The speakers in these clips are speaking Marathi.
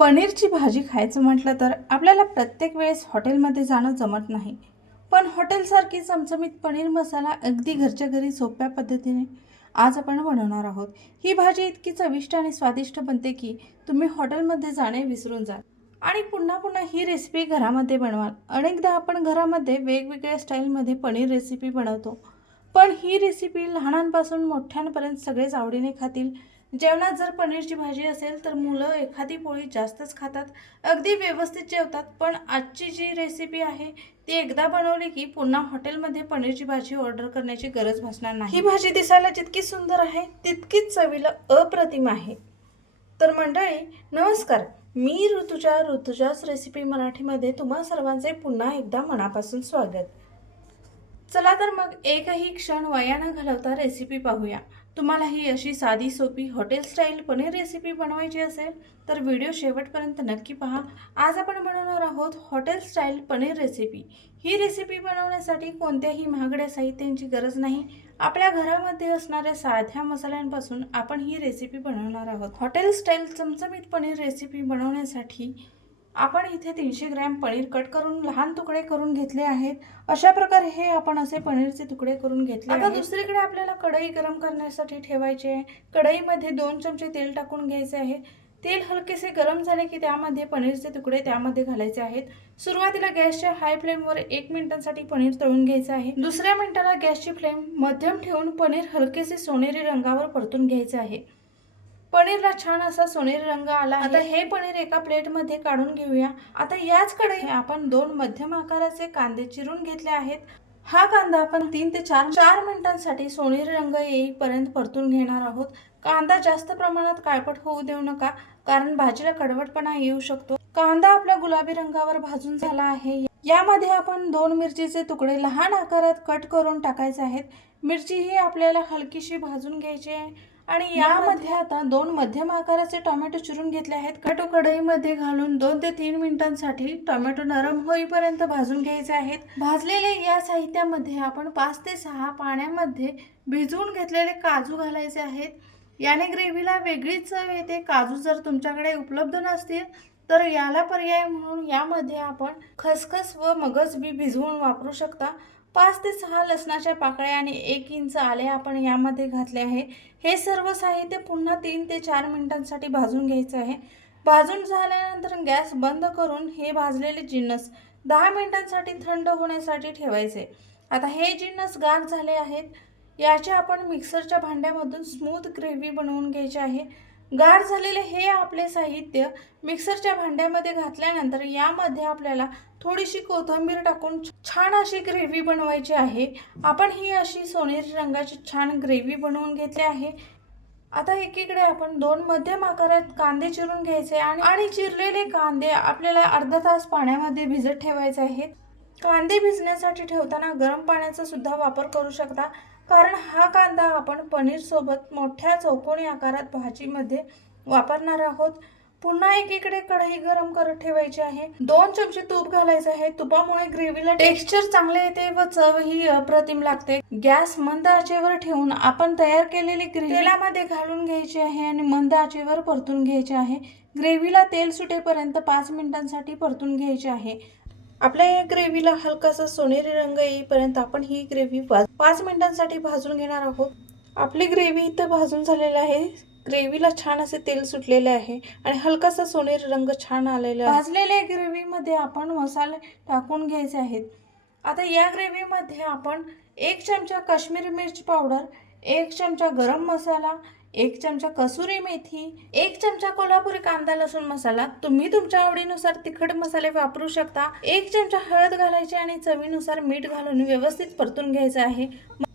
पनीरची भाजी खायचं म्हटलं तर आपल्याला प्रत्येक वेळेस हॉटेलमध्ये जाणं जमत नाही. पण हॉटेलसारखी चमचमीत पनीर मसाला अगदी घरच्या घरी सोप्या पद्धतीने आज आपण बनवणार आहोत. ही भाजी इतकी चविष्ट आणि स्वादिष्ट बनते की तुम्ही हॉटेलमध्ये जाणे विसरून जाल आणि पुन्हा पुन्हा ही रेसिपी घरामध्ये बनवाल. अनेकदा आपण घरामध्ये वेगवेगळ्या स्टाईलमध्ये पनीर रेसिपी बनवतो, पण ही रेसिपी लहानांपासून मोठ्यांपर्यंत सगळेच आवडीने खातील. जेवणात जर पनीरची भाजी असेल तर मुलं एखादी पोळी जास्तच खातात, अगदी व्यवस्थित जेवतात. पण आजची जी रेसिपी आहे ती एकदा बनवली की पुन्हा हॉटेलमध्ये पनीरची भाजी ऑर्डर करण्याची गरज भासणार नाही. ही भाजी दिसायला जितकी सुंदर आहे तितकीच चवीला अप्रतिम आहे. तर मंडळी नमस्कार, मी ऋतुजाच रेसिपी मराठीमध्ये तुम्हा सर्वांचे पुन्हा एकदा मनापासून स्वागत. चला तर मग एकही क्षण वाया न घालवता रेसिपी पाहूया. तुम्हाला ही अशी साधी सोपी हॉटेल स्टाईल पनीर रेसिपी बनवायची असेल तर व्हिडिओ शेवटपर्यंत नक्की पहा. आज आपण बनवणार आहोत हॉटेल स्टाईल पनीर रेसिपी. ही रेसिपी बनवण्यासाठी कोणत्याही महागड्या साहित्यांची गरज नाही. आपल्या घरामध्ये असणाऱ्या साध्या मसाल्यांपासून आपण ही रेसिपी बनवणार आहोत. हॉटेल स्टाईल चमचमीत पनीर रेसिपी बनवण्यासाठी आपण इथे 300 ग्रॅम पनीर कट करून लहान तुकडे करून घेतले आहेत. अशा प्रकारे हे आपण असे पनीरचे तुकडे करून घेतले. आता दुसरीकडे आपल्याला कढई गरम करण्यासाठी ठेवायची आहे. कढईमध्ये 2 चमचे तेल टाकून घ्यायचे आहे. तेल हलकेसे गरम झाले की त्यामध्ये पनीरचे तुकडे त्यामध्ये घालायचे आहेत. सुरुवातीला गॅसच्या हाय फ्लेमवर 1 मिनिटांसाठी पनीर तळून घ्यायचे आहे. दुसऱ्या मिनिटाला गॅसची फ्लेम मध्यम ठेवून पनीर हलकेसे सोनेरी रंगावर परतून घ्यायचे आहे. पनीरला छान असा सोनेरी रंग आला. आता हे पनीर एका प्लेटमध्ये काढून घेऊया. आता याच कढईत आपण 2 मध्यम आकाराचे कांदे चिरून घेतले आहेत. हा कांदा आपण 3 ते 4 मिनिटांसाठी सोनेरी रंग येईपर्यंत परतून घेणार आहोत. कांदा जास्त प्रमाणात काळपट होऊ देऊ नका, कारण भाजीला कडवटपणा येऊ शकतो. कांदा आपल्या गुलाबी रंगावर भाजून झाला आहे. यामध्ये आपण 2 मिरचीचे तुकडे लहान आकारात कट करून टाकायचे आहेत. मिरची ही आपल्याला हलकीशी भाजून घ्यायची आहे आणि यामध्ये आता 2 मध्यम आकाराचे टोमॅटो चिरून घेतले आहेत. कढईमध्ये घालून 2 ते 3 मिनिटांसाठी टोमॅटो नरम होईपर्यंत भाजून घ्यायचे आहेत. भाजलेले या साहित्यामध्ये आपण 5 ते 6 पाण्यामध्ये भिजवून घेतलेले काजू घालायचे आहेत. याने ग्रेव्हीला वेगळीच चव येते. काजू जर तुमच्याकडे उपलब्ध नसतील तर याला पर्याय म्हणून यामध्ये आपण खसखस व मगज बी भिजवून वापरू शकता. 5 ते 6 लसणाच्या पाकळ्या आणि 1 इंच आले आपण यामध्ये घातले आहे. हे सर्व साहित्य पुन्हा 3 ते 4 मिनिटांसाठी भाजून घ्यायचे आहे. भाजून झाल्यानंतर गॅस बंद करून हे भाजलेले जिन्नस 10 मिनिटांसाठी थंड होण्यासाठी ठेवायचे. आता हे जिन्नस गार झाले आहेत. याचे आपण मिक्सरच्या भांड्यामधून स्मूथ ग्रेव्ही बनवून घ्यायची आहे. गार झालेले हे आपले साहित्य मिक्सरच्या भांड्यामध्ये घातल्यानंतर यामध्ये आपल्याला थोडीशी कोथिंबीर टाकून छान अशी ग्रेव्ही बनवायची आहे. आपण ही अशी सोनेरी रंगाची छान ग्रेव्ही बनवून घेतली आहे. आता एकीकडे आपण 2 मध्यम आकारात कांदे चिरून घ्यायचे आणि चिरलेले कांदे आपल्याला अर्धा तास पाण्यामध्ये भिजत ठेवायचे आहेत. कांदे भिजण्यासाठी ठेवताना गरम पाण्याचा सुद्धा वापर करू शकता, कारण हा कांदा आपण पनीर सोबत मोठ्या चौकोनी आकारात भाजीमध्ये वापरणार आहोत. पुन्हा एकीकडे कढई गरम करत ठेवायची आहे. 2 चमचे तूप घालायचे आहे. तुपामुळे ग्रेव्हीला टेक्स्चर चांगले येते व चव ही अप्रतिम लागते. गॅस मंद आचेवर ठेवून आपण तयार केलेली ग्रेव्ही तेलामध्ये घालून घ्यायची आहे आणि मंद आचेवर परतून घ्यायची आहे. ग्रेव्हीला तेल सुटेपर्यंत 5 मिनिटांसाठी परतून घ्यायची आहे. आपल्या या ग्रेव्हीला हलकासा सोनेरी रंग येईपर्यंत आपण ही ग्रेव्ही 5 मिनिटांसाठी भाजून घेणार आहोत. आपली ग्रेव्ही इथं भाजून झालेली आहे. ग्रेव्हीला छान असे तेल सुटलेले आहे आणि हलकासा सोनेरी रंग छान आलेला आहे. भाजलेल्या ग्रेव्हीमध्ये आपण मसाले टाकून घ्यायचे आहेत. आता या ग्रेव्हीमध्ये आपण 1 चमचा काश्मीरी मिरची पावडर, 1 चमचा गरम मसाला, 1 चमचा कसुरी मेथी, 1 चमचा कोल्हापुरी कांदा लसूण मसाला, तुम्ही तुमच्या आवडीनुसार तिखट मसाले वापरू शकता, 1 चमचा हळद घालायची आणि चवीनुसार मीठ घालून व्यवस्थित परतून घ्यायचा आहे.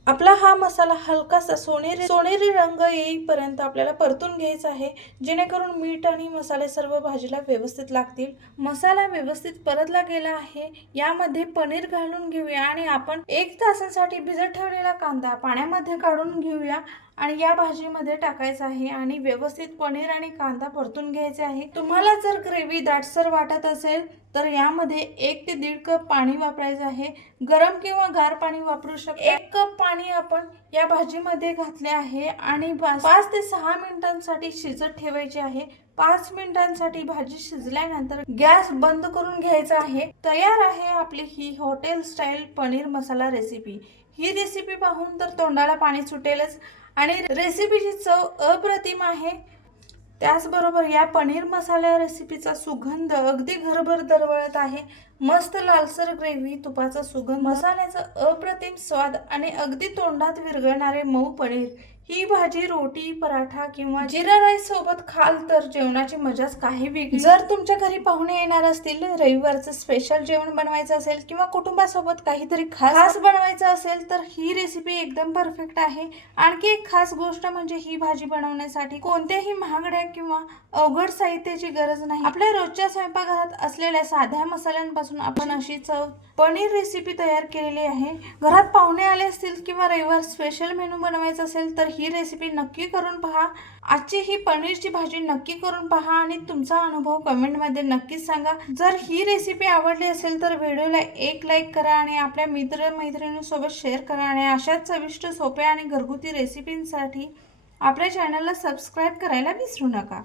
आपला हा मसाला हलकासा सोनेरी रंग येईपर्यंत आपल्याला परतून घ्यायचा आहे, जेणेकरून मीठ आणि मसाले सर्व भाजीला व्यवस्थित लागतील. मसाला व्यवस्थित परतला गेला आहे. यामध्ये पनीर घालून घेऊया आणि आपण 1 तासासाठी भिजत ठेवलेला कांदा पाण्यामध्ये काढून घेऊया आणि या भाजीमध्ये टाकायचा आहे आणि व्यवस्थित पनीर आणि कांदा परतून घ्यायचे आहे. तुम्हाला जर ग्रेव्ही दाटसर वाटत असेल तर यामध्ये 1 ते 1.5 कप पाणी वापरायचं आहे. गरम किंवा गार पाणी वापरू शकता. 1 कप पाणी आपण या भाजीमध्ये घातले आहे आणि 5 ते 6 मिनिटांसाठी शिजत ठेवायचे आहे. 5 मिनिटांसाठी भाजी शिजल्यानंतर गॅस बंद करून घ्यायचा आहे। तयार आहे आपली ही hotel style paneer masala recipe. ही रेसिपी पाहून तर तोंडाला पाणी सुटेलच आणि रेसिपीची चव अप्रतिम आहे। त्याचबरोबर या पनीर मसाला रेसिपीचा सुगंध अगदी घरभर दरवळत आहे। मस्त लालसर ग्रेव्ही, तुपाचा सुगंध, मसाल्याचा अप्रतिम स्वाद आणि अगदी तोंडात विरघळणारे मऊ पनीर। ही भाजी रोटी, पराठा किंवा जिरा राईस सोबत खाल तर जेवणाची मजाच काही वेगळी। जर तुमच्या घरी पाहुणे येणार असतील, रविवारचं स्पेशल जेवण बनवायचं असेल किंवा कुटुंबासोबत काहीतरी खास बनवायचं असेल तर ही रेसिपी एकदम परफेक्ट आहे। आणखी एक खास गोष्ट म्हणजे ही भाजी बनवण्यासाठी कोणत्याही महागड्या किंवा अवघड साहित्याची गरज नाही। आपल्या रोजच्या स्वयंपाकघरात असलेल्या साध्या मसाल्यांपासून आपण अशी चव पनीर रेसिपी तयार केलेली आहे। घरात पाहुणे आले असतील किंवा रविवार स्पेशल मेनू बनवायचा असेल तर ही रेसिपी नक्की करून पहा। आजची ही पनीरची भाजी नक्की करून पहा आणि तुमचा अनुभव कमेंटमध्ये नक्कीच सांगा। जर ही रेसिपी आवडली असेल तर व्हिडिओला एक लाईक करा आणि आपल्या मित्रमैत्रिणींसोबत शेअर करा आणि अशाच चविष्ट, सोप्या आणि घरगुती रेसिपींसाठी आपल्या चॅनलला सबस्क्राईब करायला विसरू नका।